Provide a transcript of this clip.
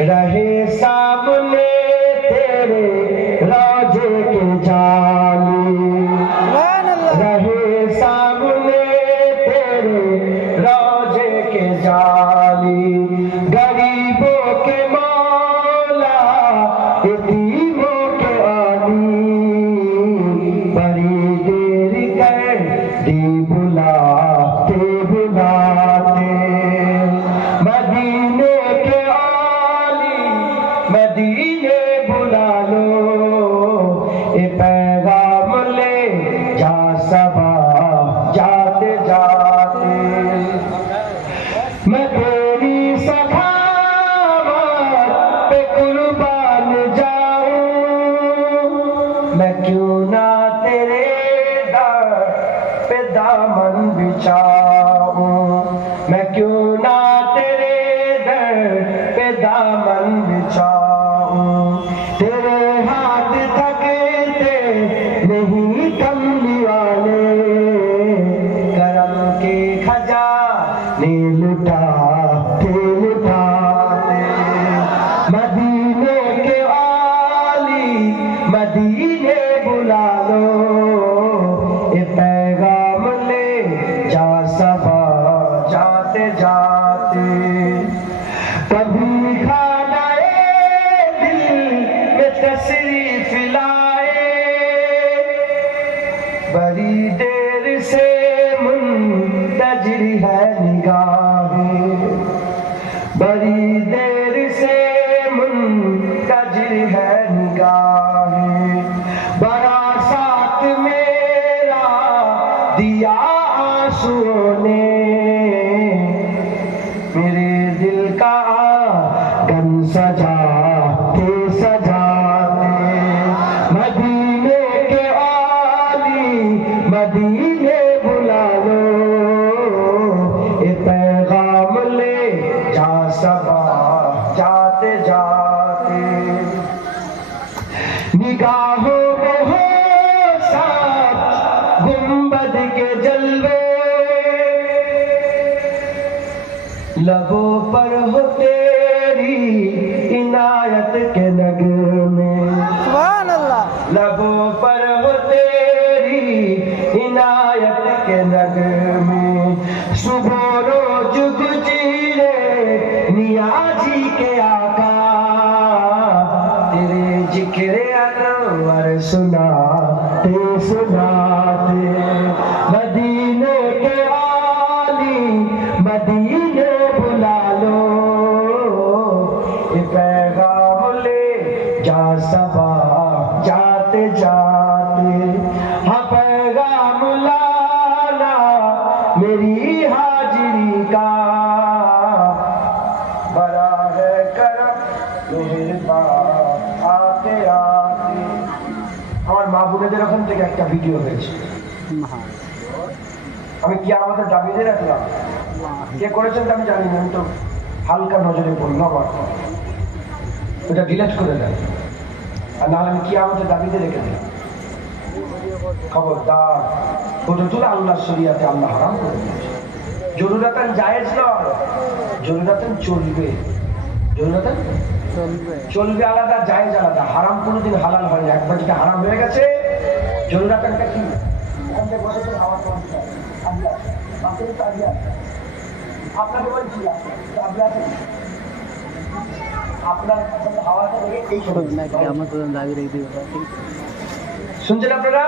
रहे सामने तेरे रोजे के जाली, रहे सामने तेरे रोजे के जाली, गरीबों के मौला यतीमों के आली, बड़ी देर कर दी बुलाते बुलाते, मदीने के आली मदीने बुला लो, ए पैगाम ले जा सबा जाते जाते, मैं तेरी सखावत पे कुर्बान जाऊं, मैं क्यों ना तेरे दर पे दामन बिछाऊं, मैं क्यों ना तेरे दर पे दामन बिछाऊं, तेरे हाथ थकते नहीं कमली वाले, करम के खजाने लुटाते लुटाते, मदीने के आली मदीने बुला लो, ए पैगाम ले जा सबा जाते जाते, कभी खानाए दिल में तशरीफ लाए, बड़ी देर से मुंतजिर है निगाहें, बड़ी देर से मुंतजिर है निगाहें, बड़ा साथ मेरा दिया आंसुओं ने, मेरे दिल का आंगन सजाते सजाते, मदीने के आली मदीने बुला लो, ए पैगाम ले जा सबा जाते जाते, निगाहों में हो साथ गुंबद के जलवे, लबों पर हो तेरी इनायत के नगमे, लबों पर हो तेरी इनायत के नगमे, सुबह रोज गुजरे नियाजी के आका, तेरे जिक्र अनवर सुनाते सुनाते, मदीने के आली मदीने बुला लो, ए पैगाम ले जा सबा जाते जाते, हाँ पैगाम लाना मेरी हाजिरी का, बड़ा है करम मेहरबान आते आते। আমার মা বোনেদের ওখান থেকে একটা ভিডিও হয়েছে, আমি কি আমাদের দাবিতে রাখলাম, কে করেছেন আমি জানি না, আমি তো হালকা নজরে পড়লাম, ওটা ডিলেট করে দেয়, আর নাহলে আমি কি আমাদের দাবিতে রেখে দিলাম। খবরদার, ফটো তুলে আল্লাহ শরিয়াতে আল্লাহ হারাম করে দিয়েছে। জরুরাতান জায়েজ নয়, জরুরাতান চলবে, জরুরাতান চলবে আলাদা, জায়েজ আলাদা। হারাম কোনোদিন হালাল হয় না, একবার যেটা হারাম হয়ে গেছে জরুরাতানটা কি আপনাকে বলছি, আপনার হাওয়াটা শুনছেন আপনারা?